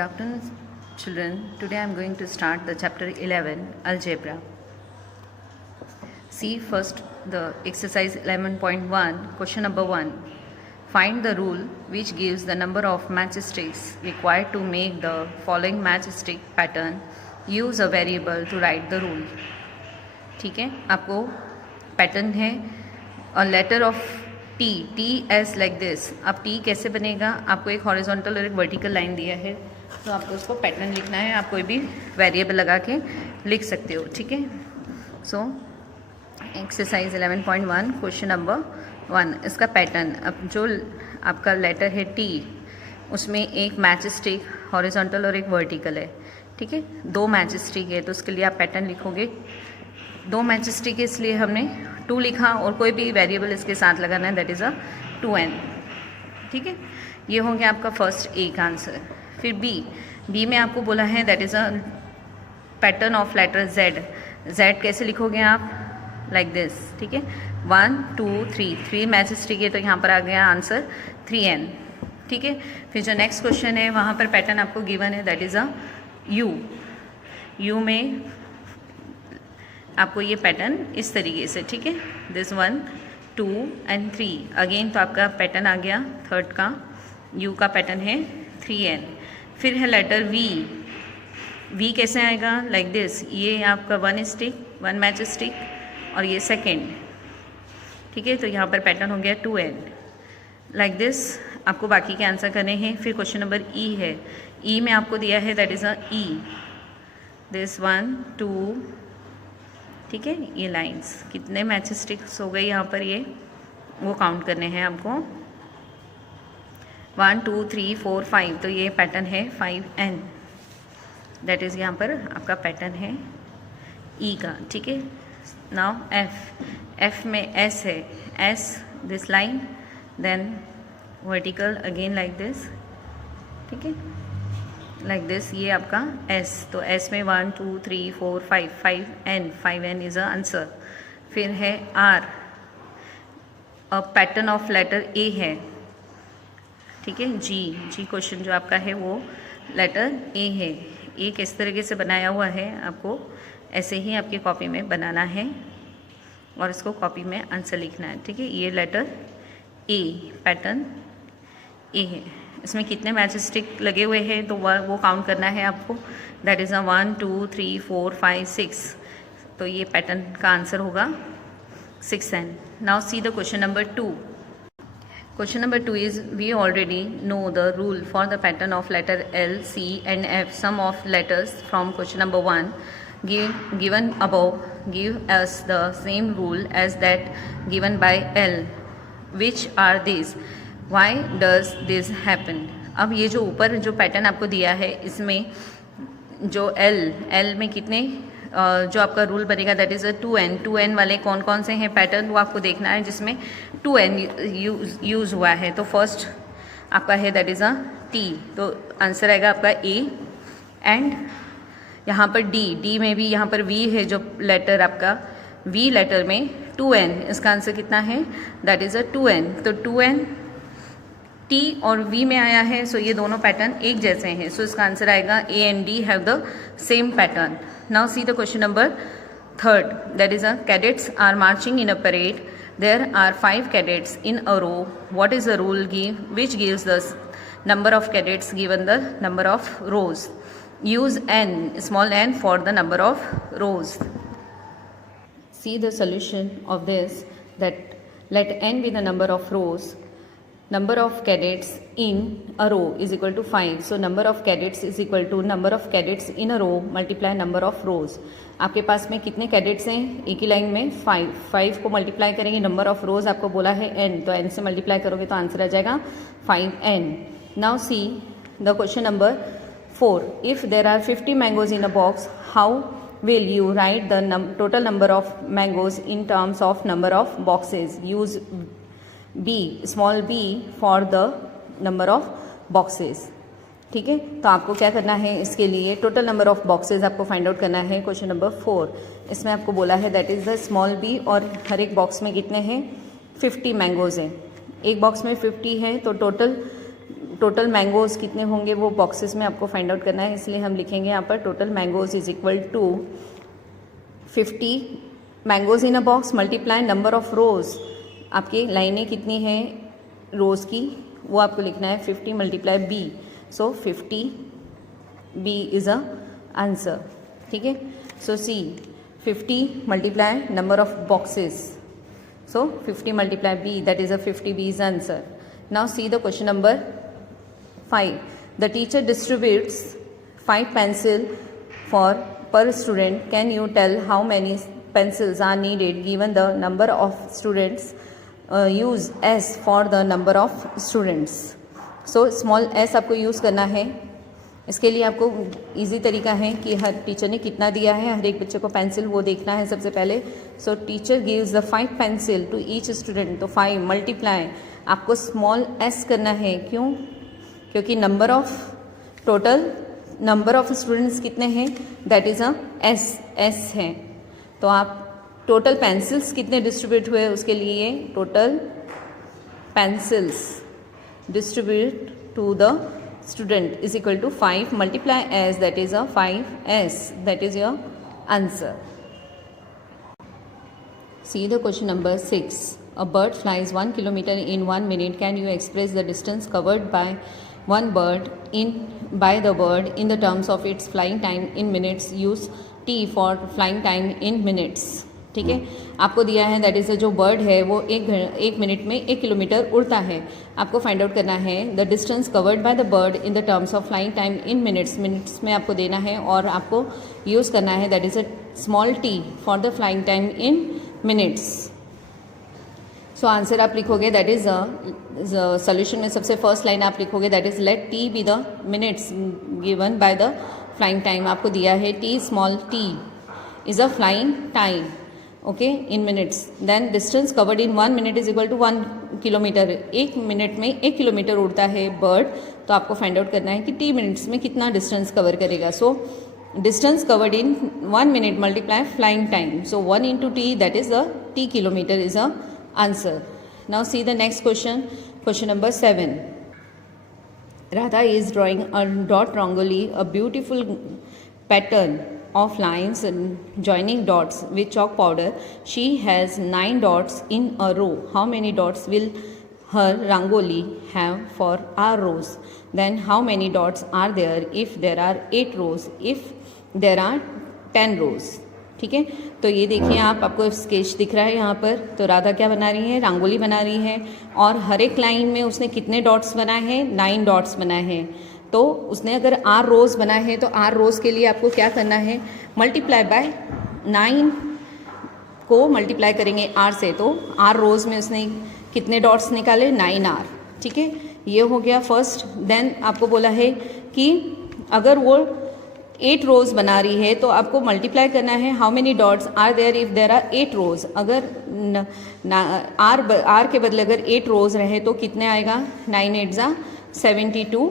Good afternoon, children. Today I am going to start the chapter 11, Algebra. See first the exercise 11.1, question number 1. Find the rule which gives the number of matchsticks required to make the following matchstick pattern. Use a variable to write the rule. ठीक है, आपको pattern है और letter of T S like this. अब T कैसे बनेगा, आपको एक हॉरिजॉन्टल और एक वर्टिकल लाइन दिया है, तो आपको उसको पैटर्न लिखना है. आप कोई भी वेरिएबल लगा के लिख सकते हो. ठीक है, सो एक्सरसाइज 11.1 क्वेश्चन नंबर 1. इसका पैटर्न, अब जो आपका लेटर है टी, उसमें एक मैच स्टिक हॉरिजॉन्टल और एक वर्टिकल है. ठीक है, 2 मैच स्टिक है, तो उसके लिए आप पैटर्न लिखोगे. 2 मैच स्टिक है इसलिए हमने 2 लिखा और कोई भी वेरिएबल इसके साथ लगाना है, दैट इज़ अ 2n. ठीक है, ये हो गया आपका फर्स्ट ए का आंसर. फिर बी में आपको बोला है that is a pattern of letter Z कैसे लिखोगे आप, लाइक दिस. ठीक है, 1 2 3 मैच स्टिक है, तो यहाँ पर आ गया आंसर 3n. ठीक है, फिर जो नेक्स्ट क्वेश्चन है वहाँ पर पैटर्न आपको गिवन है, दैट इज़ अ यू में आपको ये पैटर्न इस तरीके से. ठीक है, दिस 1 2 एंड 3 अगेन, तो आपका पैटर्न आ गया थर्ड का. यू का पैटर्न है 3n. फिर है लेटर वी कैसे आएगा, लाइक दिस. ये आपका 1 मैच स्टिक और ये सेकेंड. ठीक है, तो यहाँ पर पैटर्न हो गया 2n, लाइक दिस. आपको बाकी के आंसर करने हैं. फिर क्वेश्चन नंबर ई है. ई में आपको दिया है that is a E, this 1 2. ठीक है, ये लाइंस कितने मैच स्टिक्स हो गए यहाँ पर, ये वो काउंट करने हैं आपको. 1 2 3 4 5, तो ये पैटर्न है 5n. दैट इज़ यहाँ पर आपका पैटर्न है ई का. ठीक है, नाउ एफ में एस है. S this line, then vertical again like this. ठीक है, लाइक दिस, ये आपका एस. तो एस में 1 2 3 4 5n इज़ अ आंसर. फिर है R, a pattern of letter A है. ठीक है, जी क्वेश्चन जो आपका है वो लेटर ए है. ए किस तरीके से बनाया हुआ है, आपको ऐसे ही आपकी कॉपी में बनाना है और इसको कॉपी में आंसर लिखना है. ठीक है, ये लेटर ए, पैटर्न ए है. इसमें कितने मैच स्टिक लगे हुए हैं, तो वो काउंट करना है आपको. दैट इज़ अ 1 2 3 4 5 6. तो ये पैटर्न का आंसर होगा 6n. Now see the question number 2. Question number 2 is, we already know the rule for the pattern of letter L, C and F. Some of letters from question number 1 given above give us the same rule as that given by L. Which are these? Why does this happen? अब ये जो ऊपर जो pattern आपको दिया है, इसमें जो L में कितने जो आपका रूल बनेगा दैट इज़ अ 2n वाले कौन कौन से हैं पैटर्न, वो आपको देखना है जिसमें 2n यूज़ हुआ है. तो फर्स्ट आपका है दैट इज़ अ टी, तो आंसर आएगा आपका ए. एंड यहाँ पर डी में भी यहाँ पर वी है, जो लेटर आपका वी लेटर में 2n, इसका आंसर कितना है, दैट इज़ अ 2n. तो 2n टी और वी में आया है, सो ये दोनों पैटर्न एक जैसे हैं. सो इसका आंसर आएगा A and D have the same pattern. Now see the question number 3. That is a cadets are marching in a parade. There are 5 cadets in a row. What is the rule which gives the number of cadets given the number of rows. Use n, small n for the number of rows. See the solution of this, that let n be the number of rows. Number of cadets in a row is equal to 5. So number of cadets is equal to number of cadets in a row multiply number of rows. आपके पास में कितने cadets हैं एक ही line में, 5 को multiply करेंगे. Number of रोज आपको बोला है n, तो n से मल्टीप्लाई करोगे तो आंसर आ जाएगा 5n. Now see the question number 4. If there are 50 mangoes in a box, how will you write the total number of mangoes in terms of number of boxes. Use b, small b for the number of boxes. ठीक है, तो आपको क्या करना है, इसके लिए total number of boxes आपको फाइंड आउट करना है. क्वेश्चन नंबर 4, इसमें आपको बोला है that is the small b, और हर एक बॉक्स में कितने हैं, 50 मैंगोज हैं. एक बॉक्स में 50 है, तो टोटल टोटल मैंगोज़ कितने होंगे वो बॉक्सेस में आपको फाइंड आउट करना है, इसलिए हम लिखेंगे यहाँ पर total mangoes is equal to 50 mangoes in a box multiply number of rows, आपकी लाइनें कितनी हैं रोज़ की वो आपको लिखना है 50 multiply B, so 50 B is a answer, ठीक है। So see 50 multiply number of boxes, so 50 multiply b, that is a 50 b is answer. Now see the question number 5. The teacher distributes 5 pencil for per student. Can you tell how many pencils are needed given the number of students? Use s for the number of students. So small s आपको use करना है। इसके लिए आपको easy तरीका है कि हर teacher ने कितना दिया है, हर एक बच्चे को पेंसिल वो देखना है सबसे पहले। So teacher gives the 5 pencil to each student, तो 5 मल्टीप्लाई आपको स्मॉल s करना है। क्यों? क्योंकि number of total number of students कितने हैं, दैट इज़ अ s है। तो आप टोटल पेंसिल्स कितने डिस्ट्रीब्यूट हुए उसके लिए total pencils distribute to the student is equal to 5 multiply s, that is a 5s, that is your answer. See the question number 6. A bird flies 1 kilometer in 1 minute. Can you express the distance covered by one bird by the bird in the terms of its flying time in minutes? Use t for flying time in minutes. ठीक है, आपको दिया है that is जो bird है वो एक minute में 1 किलोमीटर उड़ता है। आपको फाइंड आउट करना है the distance covered by the bird in the terms of flying time in minutes में आपको देना है और आपको यूज़ करना है that is a small T for the flying time in minutes. So answer आप लिखोगे दैट इज़ सोल्यूशन में सबसे फर्स्ट लाइन आप लिखोगे that is let T be the minutes given by the flying time. आपको दिया है T small T is a flying time, okay, in minutes. Then distance covered in 1 minute is equal to 1 kilometre. 1 minute में 1 kilometre उड़ता है bird, तो आपको find out करना है कि टी मिनट्स में कितना डिस्टेंस कवर करेगा। So distance covered in 1 minute multiply flying time, so 1 into T that is the T kilometre is a answer. Now see the next question, question number 7. Radha is drawing a dot rangoli, a beautiful pattern of lines and joining dots with chalk powder. She has 9 dots in a row. How many dots will her rangoli have for our rows? Then how many dots are there if there are 8 rows, if there are 10 rows? ठीक है, तो ये देखिए आपको sketch दिख रहा है यहाँ पर। तो राधा क्या बना रही है, रंगोली बना रही है और हर एक लाइन में उसने कितने डॉट्स बनाए हैं, 9 डॉट्स बनाए हैं। तो उसने अगर r रोज़ बनाए हैं तो r रोज़ के लिए आपको क्या करना है, मल्टीप्लाई बाय 9 को मल्टीप्लाई करेंगे r से, तो r रोज़ में उसने कितने डॉट्स निकाले, 9r। ठीक है, ये हो गया फर्स्ट। देन आपको बोला है कि अगर वो 8 रोज़ बना रही है तो आपको मल्टीप्लाई करना है how many dots are there if there are 8 rows. अगर आर के बदले अगर 8 रोज़ रहे तो कितने आएगा, 9 8 जा 72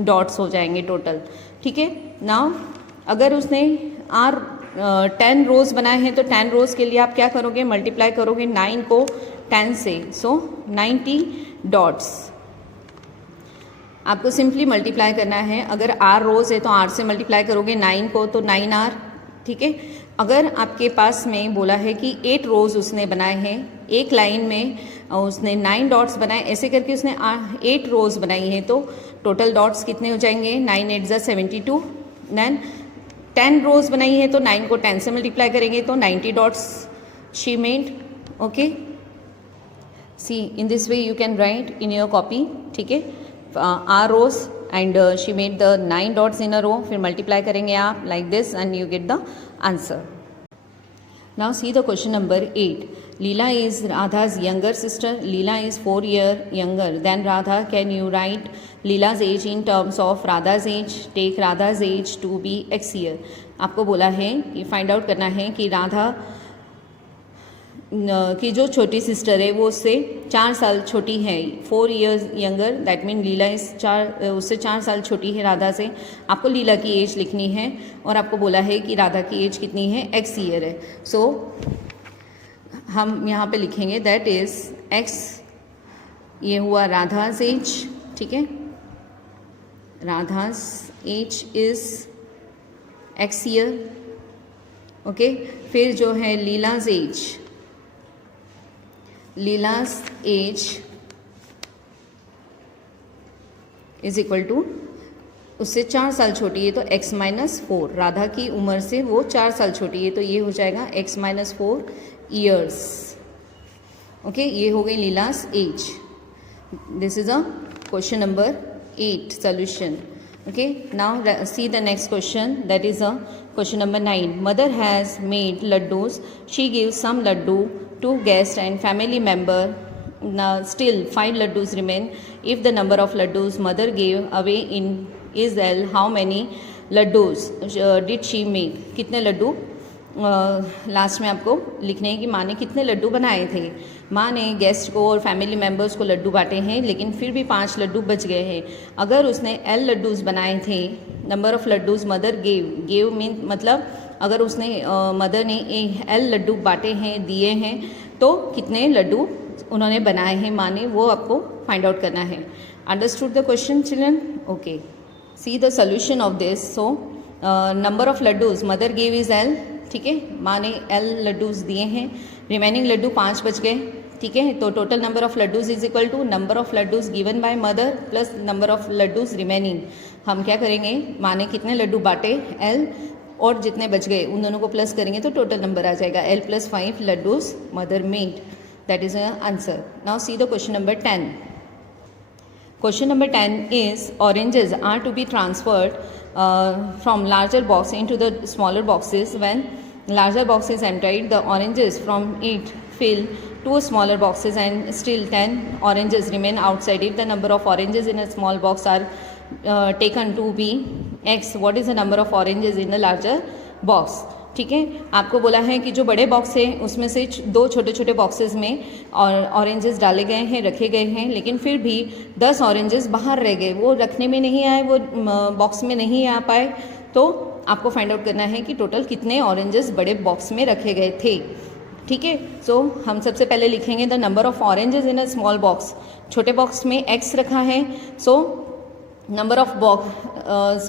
डॉट्स हो जाएंगे टोटल। ठीक है, नाउ अगर उसने आर 10 रोज़ बनाए हैं तो 10 रोज़ के लिए आप क्या करोगे, मल्टीप्लाई करोगे 9 को 10 से, सो 90 डॉट्स। आपको सिंपली मल्टीप्लाई करना है। अगर r रोज़ है तो r से मल्टीप्लाई करोगे 9 को तो 9r। ठीक है, अगर आपके पास में बोला है कि 8 रोज़ उसने बनाए हैं, एक लाइन में उसने 9 डॉट्स बनाए, ऐसे करके उसने 8 रोज़ बनाई है, तो टोटल डॉट्स कितने हो जाएंगे, 9 8 जा 72। देन 10 रोज़ बनाई है तो 9 को 10 से मल्टीप्लाई करेंगे तो 90 dots she made. Okay, see in this way you can write in your copy. ठीक है, r rows and she made the 9 dots in a row, फिर मल्टीप्लाई करेंगे आप like this and you get the answer. Now see the question number 8. Leela is Radha's younger sister. Leela is 4 years younger than Radha. Can you write Leela's age in terms of Radha's age? Take Radha's age to be x year. आपको बोला है कि find out करना है कि राधा की जो छोटी सिस्टर है वो उससे 4 साल छोटी है, 4 years यंगर, दैट मीन लीला इस उससे 4 साल छोटी है राधा से। आपको लीला की एज लिखनी है और आपको बोला है कि राधा की एज कितनी है, x ईयर है। सो हम यहाँ पे लिखेंगे दैट इज़ x, ये हुआ राधा's एज। ठीक है, राधा's age is x year, okay. फिर जो है लीला's एज इज इक्वल टू, उससे 4 साल छोटी है तो x माइनस 4, राधा की उम्र से वो 4 साल छोटी है तो ये हो जाएगा x माइनस 4 ईयर्स, ओके। ये हो गई Leela's age. This is a question number 8 solution, okay। Now see the next question, that is a question number 9. Mother has made laddus. She gives some laddu to guest and family member. Now still 5 laddus remain. If the number of laddus mother gave away in is L, how many laddus did she make? कितने Laddu last में आपको लिखने हैं कि माँ ने कितने लड्डू बनाए थे। माँ ने गेस्ट को और फैमिली मेम्बर्स को लड्डू बांटे हैं, लेकिन फिर भी 5 लड्डू बच गए हैं। अगर उसने L लड्डूज़ बनाए थे, number of laddoos mother gave mean मतलब अगर उसने मदर ने L लड्डू बांटे हैं, दिए हैं, तो कितने लड्डू उन्होंने बनाए हैं माँ ने, वो आपको फाइंड आउट करना है। Understood the question children? Okay, see the solution of this. So number of laddoos mother gave is L, ठीक है। माँ ने L लड्डूज़ दिए हैं, रिमेनिंग लड्डू 5 बच गए, ठीक है। तो total number of laddoos is equal to number of laddoos given by mother plus number of laddoos remaining. हम क्या करेंगे, माँ ने कितने लड्डू बांटे L और जितने बच गए उन दोनों को प्लस करेंगे तो टोटल नंबर आ जाएगा L plus 5 laddoos mother made. That is a answer. Now see the question number 10. Question number 10 is oranges are to be transferred from larger box into the smaller boxes. When larger box is emptied, the oranges from it fill 2 smaller boxes and still 10 oranges remain outside. If the number of oranges in a small box are taken to be x, what is the number of oranges in the larger box? ठीक है, आपको बोला है कि जो बड़े box है उसमें से 2 छोटे छोटे बॉक्सेस में ऑरेंजेस डाले गए हैं, रखे गए हैं, लेकिन फिर भी 10 ऑरेंजेस बाहर रह गए, वो रखने में नहीं आए, वो बॉक्स में नहीं आ पाए। तो आपको फाइंड आउट करना है कि टोटल कितने ऑरेंजेस बड़े बॉक्स में रखे गए थे, ठीक है। सो हम सबसे पहले लिखेंगे the number of oranges in a small box. छोटे बॉक्स में x रखा है, so number of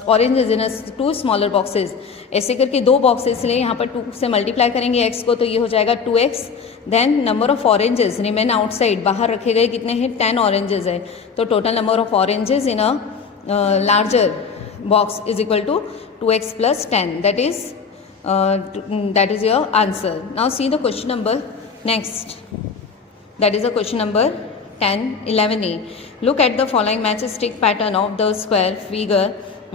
oranges in 2 smaller boxes. ऐसे करके 2 बॉक्सेस ले, यहाँ पर 2 से मल्टीप्लाई करेंगे x को तो ये हो जाएगा 2x। Then number of oranges remain outside, बाहर रखे गए कितने हैं, 10 ऑरेंजेस है, तो total number of oranges in a larger box is equal to 2x plus 10। That is your answer. Now see the question number next, that is the question number 11A. Look at the following matchstick pattern of the square figure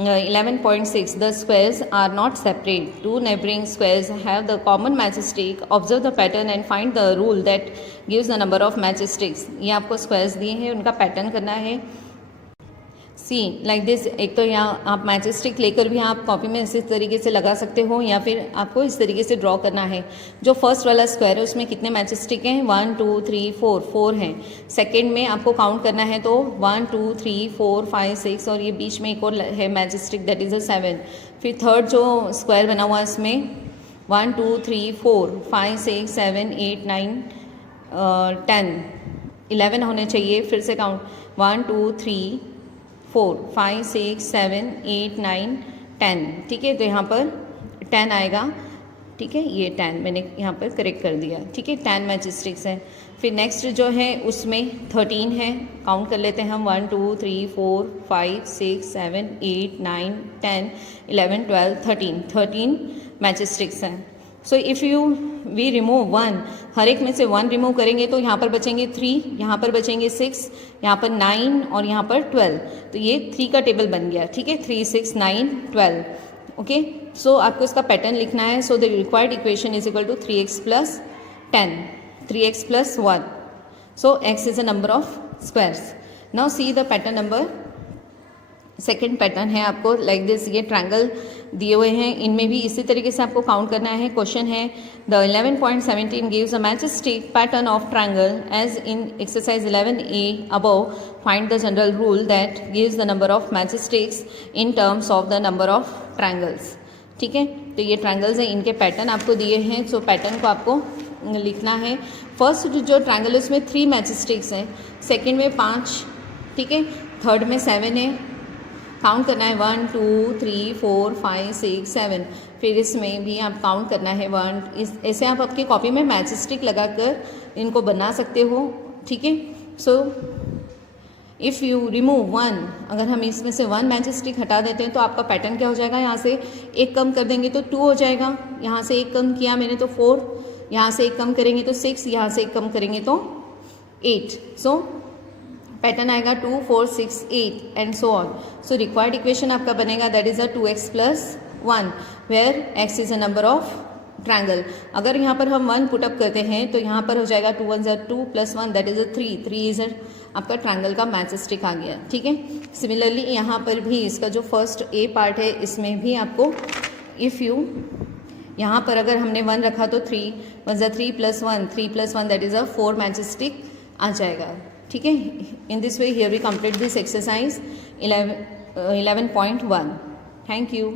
11.6. The squares are not separate. 2 neighboring squares have the common matchstick. Observe the pattern and find the rule that gives the number of matchsticks. ये आपको squares दिए हैं, उनका pattern करना है। सी like this, एक तो यहाँ आप मैचिक स्टिक लेकर भी आप कॉपी में इस तरीके से लगा सकते हो, या फिर आपको इस तरीके से ड्रॉ करना है। जो फर्स्ट वाला स्क्वायर है उसमें कितने मैचिक स्टिक हैं, 1 2 3 4 हैं। सेकंड में आपको काउंट करना है तो 1 2 3 4 5 6 और ये बीच में एक और है मैचिक स्टिक, दैट इज़ अ 7। फिर थर्ड जो स्क्वायर बना हुआ है इसमें 1 2 3 4 5 6 7 8 9 10 11 होने चाहिए। फिर से काउंट 1 2 3 4 5 6 7 8 9 10, ठीक है। तो यहाँ पर 10 आएगा, ठीक है, ये 10 मैंने यहाँ पर करेक्ट कर दिया, ठीक है। 10 मैचिस्टिक्स हैं। फिर नेक्स्ट जो है उसमें 13 है, काउंट कर लेते हैं हम 1 2 3 4 5 6 7 8 9 10 11 12 13 मैचिस्टिक्स हैं। सो इफ़ वी रिमूव 1, हर एक में से 1 रिमूव करेंगे तो यहाँ पर बचेंगे 3, यहाँ पर बचेंगे 6, यहाँ पर 9 और यहाँ पर 12। तो ये 3 का टेबल बन गया, ठीक है, 3 6 9 12, ओके। सो आपको इसका पैटर्न लिखना है। So the required equation is equal to 3x plus 10, 3x plus 1। So x is a number of squares. Now see the pattern number, second pattern है आपको लाइक दिस, ये ट्रायंगल दिए हुए हैं, इनमें भी इसी तरीके से आपको काउंट करना है। क्वेश्चन है the 11.17 gives a matchstick pattern of triangle as in exercise 11A above. Find the general rule that gives the number of matchsticks in terms of the number of triangles, ठीक है। तो ये triangles हैं, इनके pattern आपको दिए हैं, सो pattern को आपको लिखना है। फर्स्ट जो ट्रायंगल है उसमें 3 मैचिस्टिक्स हैं, सेकेंड में 5, ठीक है, थर्ड में 7 है, काउंट करना है 1 2 3 4 5 6 7, फिर इसमें भी आप काउंट करना है 1। ऐसे आप आपकी कॉपी में मैच स्टिक लगाकर इनको बना सकते हो, ठीक है। सो इफ़ यू रिमूव 1, अगर हम इसमें से 1 मैच स्टिक हटा देते हैं तो आपका पैटर्न क्या हो जाएगा, यहाँ से एक कम कर देंगे तो 2 हो जाएगा, यहाँ से एक कम किया मैंने तो 4, यहाँ से एक कम करेंगे तो 6, यहाँ से एक कम करेंगे तो 8। सो पैटर्न आएगा 2 4 6 8 and so on. So required equation आपका बनेगा that is a 2x + 1 where x is a number of triangle. अगर यहाँ पर हम 1 पुटअप करते हैं तो यहाँ पर हो जाएगा 2 1 = 2 + 1 दैट इज़ अ 3 3 इज़ आपका ट्रायंगल का मैच स्टिक आ गया, ठीक है। सिमिलरली यहाँ पर भी इसका जो फर्स्ट ए पार्ट है इसमें भी आपको इफ़ यू यहाँ पर अगर हमने 1 रखा तो 3 1 = 3 + 1 3 + 1 that is a 4 match stick आ जाएगा, ठीक है। In this way here we complete this exercise 11.1। Thank you.